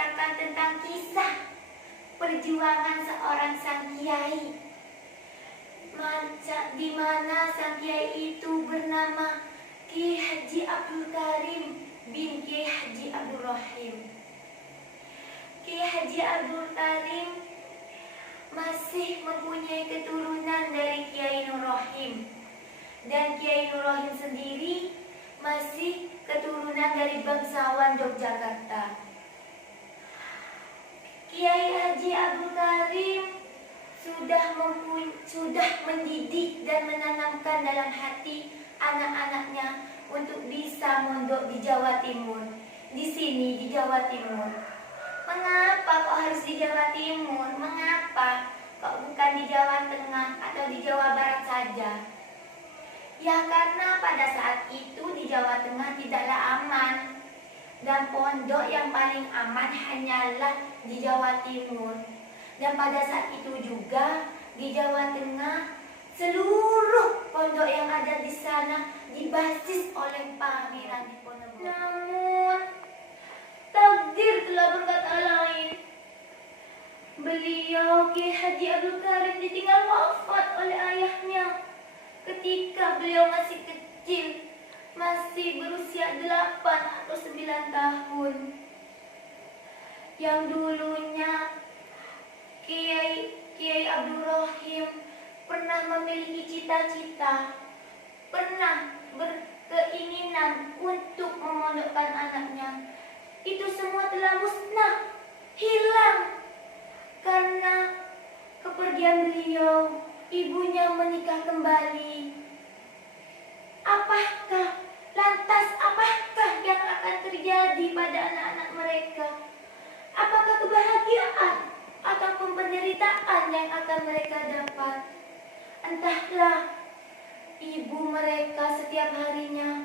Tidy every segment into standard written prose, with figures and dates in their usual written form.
menceritakan tentang kisah perjuangan seorang sang kiai, di mana sang kiai itu bernama Kiai Haji Abdul Karim bin Kiai Haji Abdul Rahim. Kiai Haji Abdul Karim masih mempunyai keturunan dari Kiai Nur Rahim, dan Kiai Nur Rahim sendiri masih keturunan dari bangsawan Yogyakarta. Kiai Haji Abdul Karim sudah mendidik dan menanamkan dalam hati anak-anaknya untuk bisa mondok di Jawa Timur. Di sini di Jawa Timur. Mengapa kok harus di Jawa Timur? Mengapa kok bukan di Jawa Tengah atau di Jawa Barat saja? Ya karena pada saat itu di Jawa Tengah tidaklah aman, dan pondok yang paling aman hanyalah di Jawa Timur. Dan pada saat itu juga di Jawa Tengah seluruh pondok yang ada di sana dibasis oleh Pangeran Diponegoro. Namun takdir telah berkata lain. Beliau Kiai Haji Abdul Karim ditinggal wafat oleh ayahnya ketika beliau masih kecil, masih berusia 8 atau 9 tahun. Yang dulunya Kiai Abdul Rahim pernah memiliki cita-cita, pernah berkeinginan untuk memondokkan anaknya. Itu semua telah musnah, hilang karena kepergian beliau. Ibunya menikah kembali. Lantas apakah yang akan terjadi pada anak-anak mereka? Apakah kebahagiaan ataupun penderitaan yang akan mereka dapat? Entahlah. Ibu mereka setiap harinya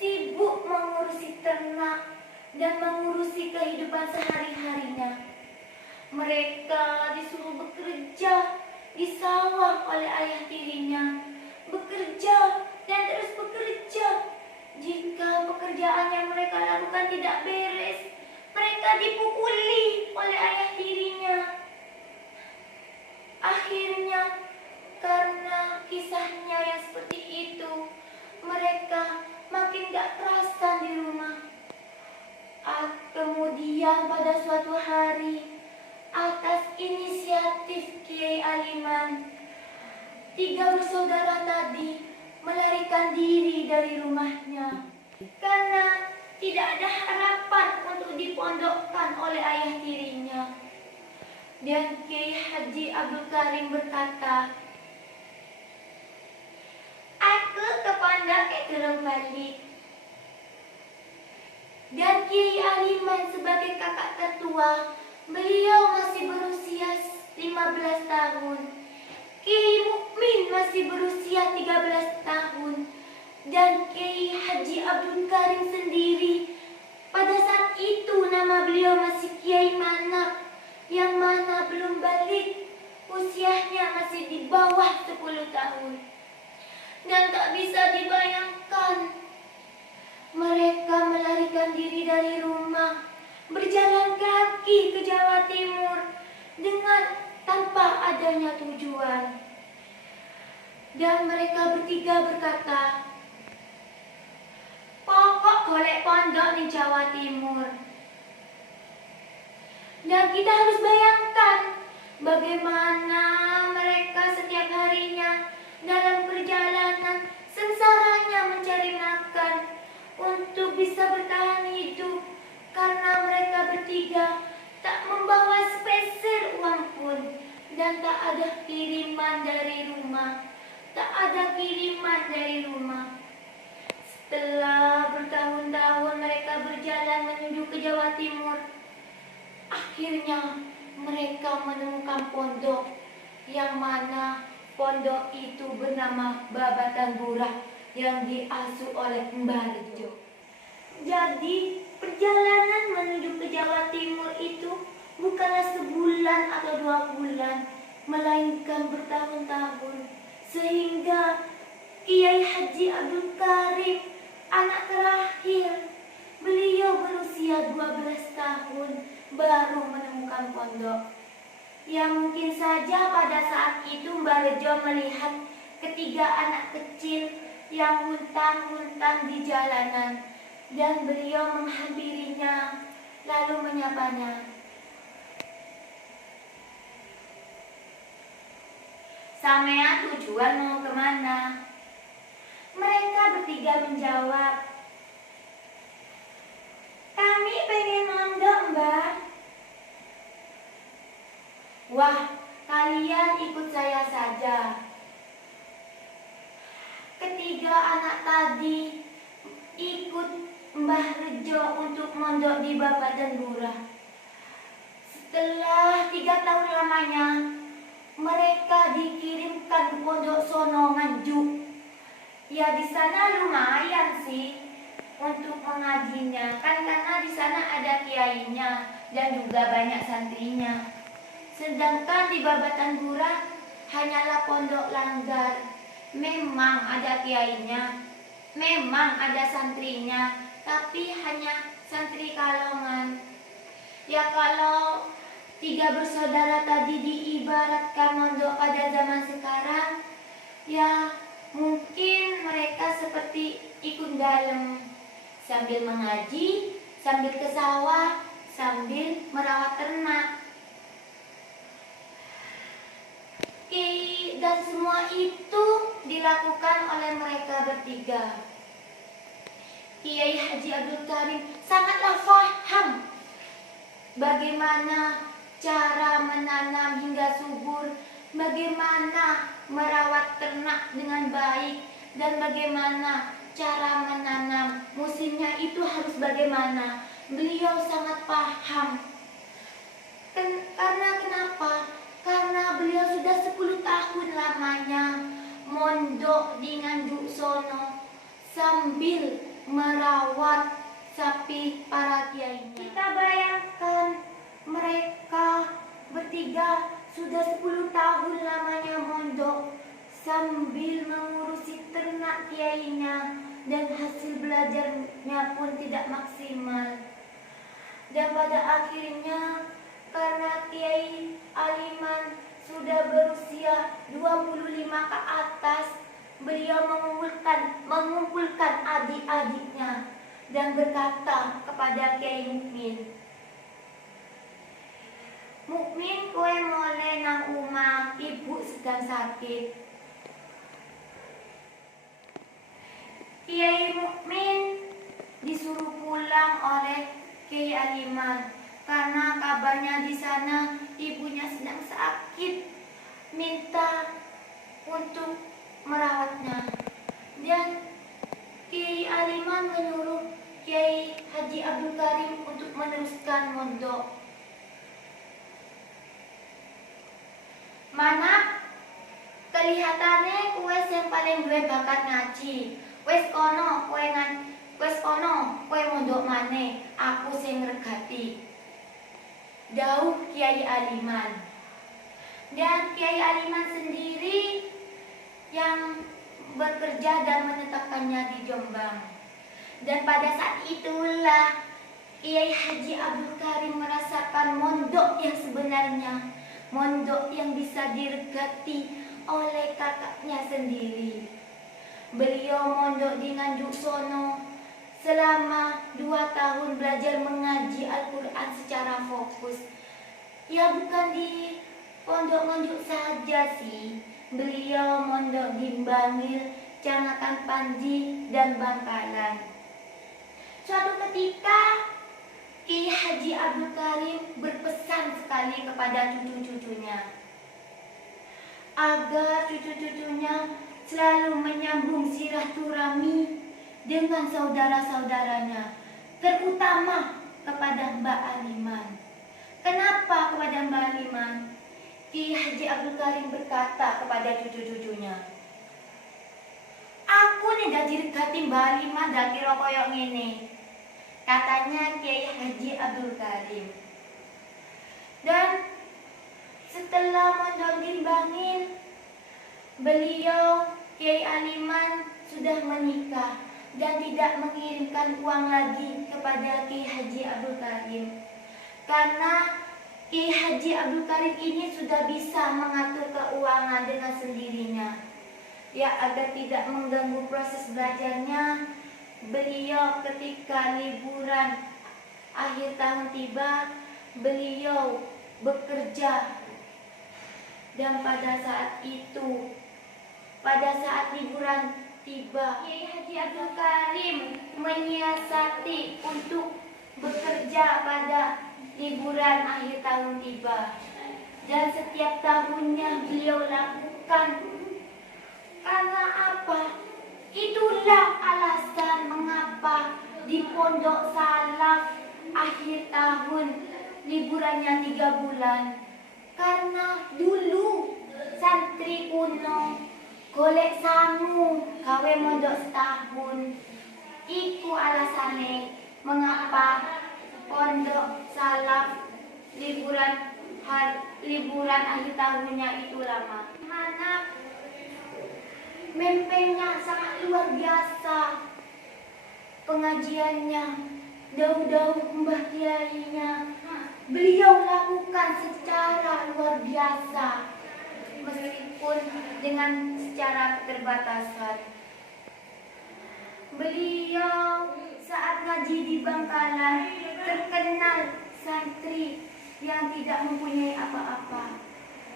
sibuk mengurusi ternak dan mengurusi kehidupan sehari-harinya. Mereka disuruh bekerja di sawah oleh ayah tirinya, bekerja dan terus bekerja. Jika pekerjaan yang mereka lakukan tidak beres, mereka dipukuli oleh ayah tirinya. Akhirnya, karena kisahnya yang seperti itu, mereka makin gak perasan di rumah. Kemudian pada suatu hari, atas inisiatif Kiai Aliman, 3 bersaudara tadi melarikan diri dari rumahnya karena tidak ada harapan untuk dipondokkan oleh ayah tirinya. Dan Kiai Haji Abdul Karim berkata, "Aku ke pondok turun balik." Dan Kiai Aliman sebagai kakak tertua, beliau masih berusia 15 tahun. Kiai Mukmin masih berusia 13 tahun. Dan Kiai Haji Abdul Karim sendiri, pada saat itu nama beliau masih Kiai Manap, yang mana belum balik, usianya masih di bawah 10 tahun. Dan tak bisa dibayangkan, mereka melarikan diri dari rumah, berjalan kaki ke Jawa Timur tanpa adanya tujuan. Dan mereka bertiga berkata, "Pokok golek pondok di Jawa Timur." Dan kita harus bayangkan bagaimana mereka setiap harinya dalam perjalanan sengsaranya mencari makan untuk bisa bertahan hidup, karena mereka bertiga tak membawa sepeser uang pun, dan tak ada kiriman dari rumah. Setelah bertahun-tahun mereka berjalan menuju ke Jawa Timur, akhirnya mereka menemukan pondok, yang mana pondok itu bernama Babatan Burah yang diasuh oleh Mbah Rejo. Jadi perjalanan menuju ke Jawa Timur itu bukanlah sebulan atau 2 bulan, melainkan bertahun-tahun. Sehingga Kiai Haji Abdul Karim, anak terakhir, beliau berusia 12 tahun baru menemukan pondok. Ya mungkin saja pada saat itu Mbah Rejo melihat ketiga anak kecil yang nguntang-nguntang di jalanan, dan beliau menghampirinya lalu menyapanya. "Sampean tujuan mau kemana?" Mereka bertiga menjawab, "Kami pengen mondok, Mbah." "Wah, kalian ikut saya saja." Ketiga anak tadi ikut Mbah Rejo untuk mondok di Babadan Gurah. Setelah 3 tahun lamanya, mereka dikirimkan ke pondok sono Nganjuk. Ya di sana lumayan sih untuk mengajinya, kan karena di sana ada kiainya dan juga banyak santrinya. Sedangkan di Babatan Gurah hanyalah pondok langgar. Memang ada kiainya, memang ada santrinya, tapi hanya santri kalongan. Ya kalau 3 bersaudara tadi diibaratkan mondok pada zaman sekarang, ya mungkin mereka seperti ikut dalem, sambil mengaji, sambil ke sawah, sambil merawat ternak. Dan semua itu dilakukan oleh mereka bertiga. Kiai Haji Abdul Karim sangatlah paham bagaimana cara menanam hingga subur, bagaimana merawat ternak dengan baik, dan bagaimana cara menanam musimnya itu harus bagaimana. Beliau sangat paham. Karena kenapa? Karena beliau sudah 10 tahun lamanya mondok di Nganjuk sono sambil merawat sapi para kiainya. Kita bayangkan mereka bertiga sudah 10 tahun lamanya mondok sambil mengurusi ternak kiainya, dan hasil belajarnya pun tidak maksimal. Dan pada akhirnya karena Kiai Aliman sudah berusia 25 ke atas, beliau mengumpulkan adik-adiknya dan berkata kepada Kiai Mukmin, "Mukmin, kowe mulai nang omah, ibu sedang sakit." Kiai Mukmin disuruh pulang oleh Kiai Aliman karena kabarnya di sana ibunya sedang sakit, minta untuk merawatnya. Dan Kiai Aliman menyuruh Kiai Haji Abdul Karim untuk meneruskan mondok. "Mana kelihatannya kowe yang paling duwe bakat ngaji. Wes kono kowe mondok maneh, aku sing ngregati," dawuh Kiai Aliman. Dan Kiai Aliman sendiri yang bekerja dan menetapkannya di Jombang. Dan pada saat itulah Kiai Haji Abdul Karim merasakan mondok yang sebenarnya, mondok yang bisa diregati oleh kakaknya sendiri. Beliau mondok di Nganjuk sono selama 2 tahun belajar mengaji Al-Quran secara fokus. Ya bukan di pondok Nganjuk saja sih, beliau mondok di Bangil, Kecamatan Panji, dan Bangkalan. Suatu ketika Kiai Haji Abdul Karim berpesan sekali kepada cucu-cucunya agar cucu-cucunya selalu menyambung silaturahmi dengan saudara-saudaranya, terutama kepada Mbak Aliman. Kenapa kepada Mbak Aliman? Kiai Haji Abdul Karim berkata kepada cucu-cucunya, "Aku nih gak diregati Mbak Aliman dan kira koyok ngene," katanya Kiai Haji Abdul Karim. Dan setelah mondok di Bangil, beliau Kiai Aliman sudah menikah dan tidak mengirimkan uang lagi kepada Kiai Haji Abdul Karim. Karena Kiai Haji Abdul Karim ini sudah bisa mengatur keuangan dengan sendirinya. Ya, agar tidak mengganggu proses belajarnya, beliau ketika liburan akhir tahun tiba, beliau bekerja. Dan pada saat itu, pada saat liburan tiba, Kiai Haji Abdul Karim menyiasati untuk bekerja pada liburan akhir tahun tiba. Dan setiap tahunnya beliau lakukan. Karena apa? Itulah alasan mengapa di Pondok Salaf akhir tahun liburannya 3 bulan. Karena dulu santri kuno golek sangu gawe mondok setahun. Iku alasannya mengapa Pondok Salaf liburan akhir tahunnya itu lama. Mana mempengnya sangat luar biasa, pengajiannya, daun-daun mbah kiainya, beliau lakukan secara luar biasa, meskipun dengan secara keterbatasan. Beliau saat ngaji di Bangkalan terkenal santri yang tidak mempunyai apa-apa.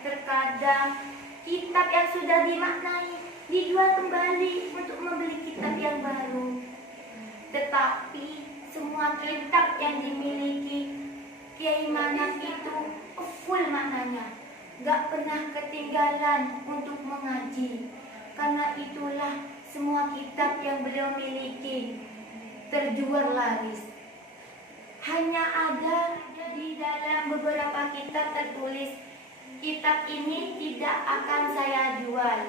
Terkadang kitab yang sudah dimaknai dijual kembali untuk membeli kitab yang baru. Tetapi semua kitab yang dimiliki Kiai Manaf itu full maknanya, gak pernah ketinggalan untuk mengaji. Karena itulah semua kitab yang beliau miliki terjual laris. Hanya ada di dalam beberapa kitab tertulis, kitab ini tidak akan saya jual.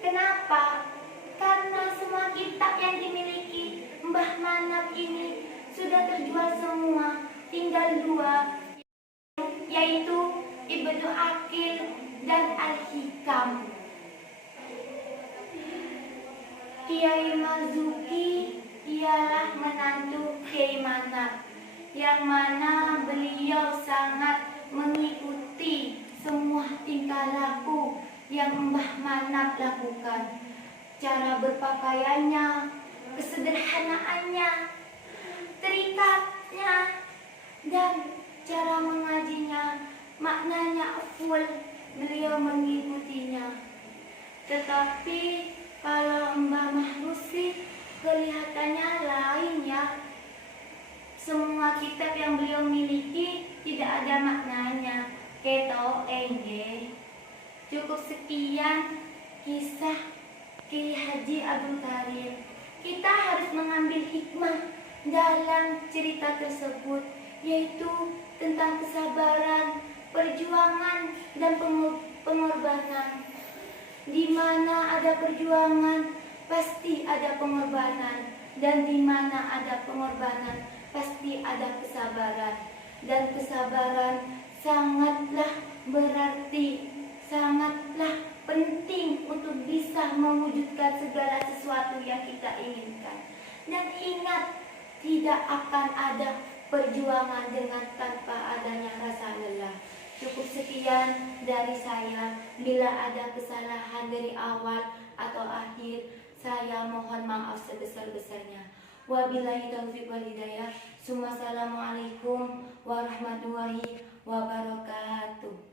Kenapa? Karena semua kitab yang dimiliki Mbah Manaf ini sudah terjual semua, tinggal 2, yaitu Ibnu Aqil dan Al-Hikam. Kiai Marzuki ialah menantu Kiai Manaf, yang mana beliau sangat mengikuti semua tingkah laku yang Mbah Manaf lakukan. Cara berpakaiannya, kesederhanaannya, terikatnya, dan cara mengajinya, maknanya full, beliau mengikutinya. Tetapi kalau Mbah Mahrusi kelihatannya lain ya. Semua kitab yang beliau miliki tidak ada maknanya. Keto engge. Cukup sekian kisah Kiai Haji Abdul Karim. Kita harus mengambil hikmah dalam cerita tersebut, yaitu tentang kesabaran, perjuangan, dan pengorbanan. Di mana ada perjuangan, pasti ada pengorbanan, dan di mana ada pengorbanan, pasti ada kesabaran. Dan kesabaran sangatlah berarti, sangatlah penting untuk bisa mewujudkan segala sesuatu yang kita inginkan. Dan ingat, tidak akan ada perjuangan dengan tanpa adanya rasa lelah. Cukup sekian dari saya. Bila ada kesalahan dari awal atau akhir, saya mohon maaf sebesar-besarnya. Wabillahi taufiq wal hidayah. Assalamualaikum warahmatullahi wabarakatuh.